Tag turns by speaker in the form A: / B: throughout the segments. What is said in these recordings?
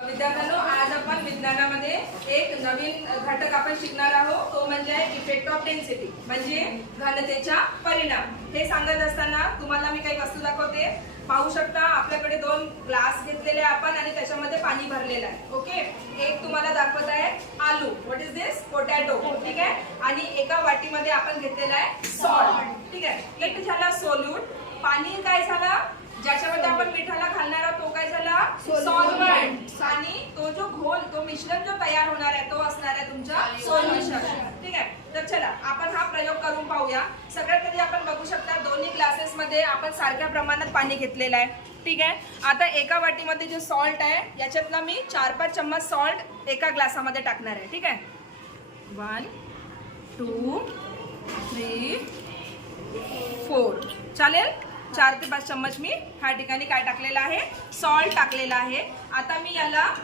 A: विद्यार्थ्यांनो आज आपण विज्ञानामध्ये एक नवीन घटक आपण शिकणार आहोत. तो म्हणजे इफेक्ट ऑफ डेन्सिटी म्हणजे घनतेचा परिणाम. हे सांगत असताना तुम्हाला मी काही वस्तू दाखवते. पाहू शकता आपल्याकडे दोन ग्लास घेतलेले आपण आणि त्याच्यामध्ये पाणी भरलेलं आहे. ओके एक तुम्हाला दाखवत आहे आलू. व्हॉट इज दिस पोटॅटो ठीक आहे? आणि एका वाटीमध्ये आपण घेतलेला आहे सॉल्ट ठीक आहे? एक झाला सोल्यूट पाणी काय झालं? ज्याच्यामध्ये आपण मिठाला घालणार आहोत तो काय झाला सॉल्वंट आणि तो जो घोल तो मिश्रण जो तयार होणार आहे तो असणार आहे तुमचा सोल्युशन. ठीक आहे? तर चला आपण हा प्रयोग करून पाहूया. सगळ्यात आधी आपण बघू शकता दोन्ही ग्लासेस मध्ये आपण सारख्या प्रमाणात पाणी घेतलेलं आहे. ठीक आहे? आता एका वाटीमध्ये जे सॉल्ट आहे याच्यातला मी चार पाच चम्मच सॉल्ट एका ग्लासामध्ये टाकणार आहे. ठीक आहे? वन टू थ्री फोर चालेल? चार ते पाच चम्मच मी ह्या ठिकाणी काय टाकलेलं आहे? सॉल्ट टाकलेला आहे. आता मी याला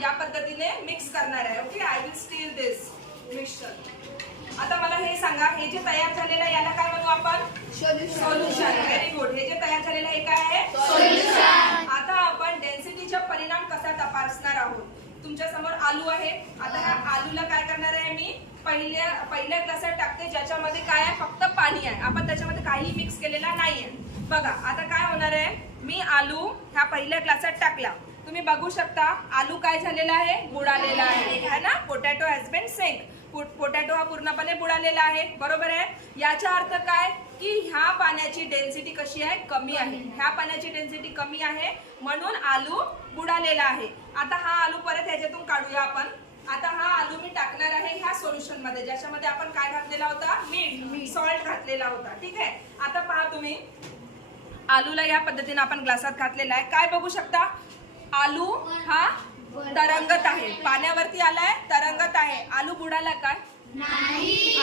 A: या पद्धतीने मिक्स करणार आहे. Okay I will still this mixture आता मला हे सांगा हे जे तयार झालेलं आहे याला काय म्हणू आपण? सोल्युशन व्हेरी गुड हे जे तयार झालेलं आहे हे काय आहे? सोल्युशन आता आपण डेन्सिटीचा परिणाम कसा तपासणार आहोत? तुमच्यासमोर आलू आहे. आता ह्या आलूला काय करणार आहे मी? पहिल्या पहिल्या ग्लासात टाकते ज्याच्यामध्ये काय आहे? फक्त पाणी आहे. आपण त्याच्यामध्ये काही मिक्स केलेला नाहीये. बघा आता काय होणार आहे? मी आलू ह्या पहिल्या ग्लासात टाकला. तुम्ही बघू शकता आलू काय झालेला आहे? बुडालेला आहे. है ना? Potato has been sunk potato हा पूर्णपणे बुडालेला आहे. बरोबर आहे? याचा अर्थ काय? की ह्या पाण्याची डेन्सिटी कशी आहे? कमी आहे. ह्या पाण्याची डेन्सिटी कमी आहे. म्हणून आलू बुडालेला आहे. आता हा आलू परत ह्याच्यातून काढूया आपण. आता हा आलू मी टाकणार आहे ह्या सोल्युशनमध्ये ज्याच्यामध्ये आपण काय घातलेला होता? मीठ. सॉल्ट घातलेला होता. ठीक आहे? आता पहा तुम्ही. आलूला या पद्धतीने आपण ग्लासात घातलेला आहे. काय बघू शकता? आलू हा तरंगत आहे. पाण्यावरती आलाय तरंगत आहे. आलू बुडाला काय?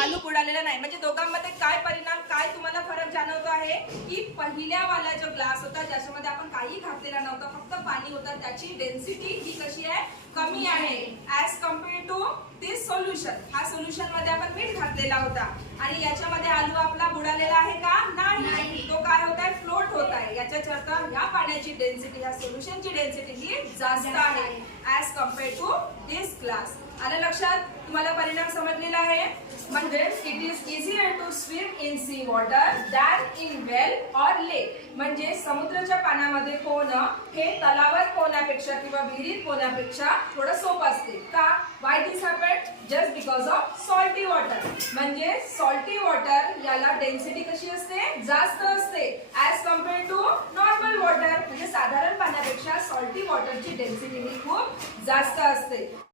A: आलू बुडालेला नाही. म्हणजे दोघांमध्ये काय परिणाम काय तुम्हाला फरक जाणवतो आहे? की पहिल्या वाला जो ग्लास होता ज्याच्यामध्ये आपण काही घातलेला नव्हता फक्त पाणी होतं त्याची डेन्सिटी ही कशी आहे? कमी आहे. As compare to this solution हा सोल्युशनमध्ये आपण मीठ घातलेला होता. आणि याच्यामध्ये आलू आपला बुडालेला आहे का? नाही. तो काय होत आहे? फ्लोट होत आहे. याच्याच अर्थ ह्या पाण्याची डेन्सिटी ह्या सोल्युशनची डेन्सिटी ही जास्त आहे as compare to this glass आलं लक्षात तुम्हाला परिणाम समजलेला आहे? म्हणजे it is easier to swim in sea water than in well or lake म्हणजे समुद्राच्या पाण्यामध्ये पोहणं हे तलावात पोहण्यापेक्षा किंवा विहिरीत पोहण्यापेक्षा थोडं सोपं असते. का? Why this happen just because of salty water म्हणजे सॉल्टी वॉटर याला डेन्सिटी कशी असते? जास्त असते. ऍज कंपेअर टू वॉटर म्हणजे साधारण पाण्यापेक्षा सॉल्टी वॉटरची डेन्सिटी ही खूप जास्त असते.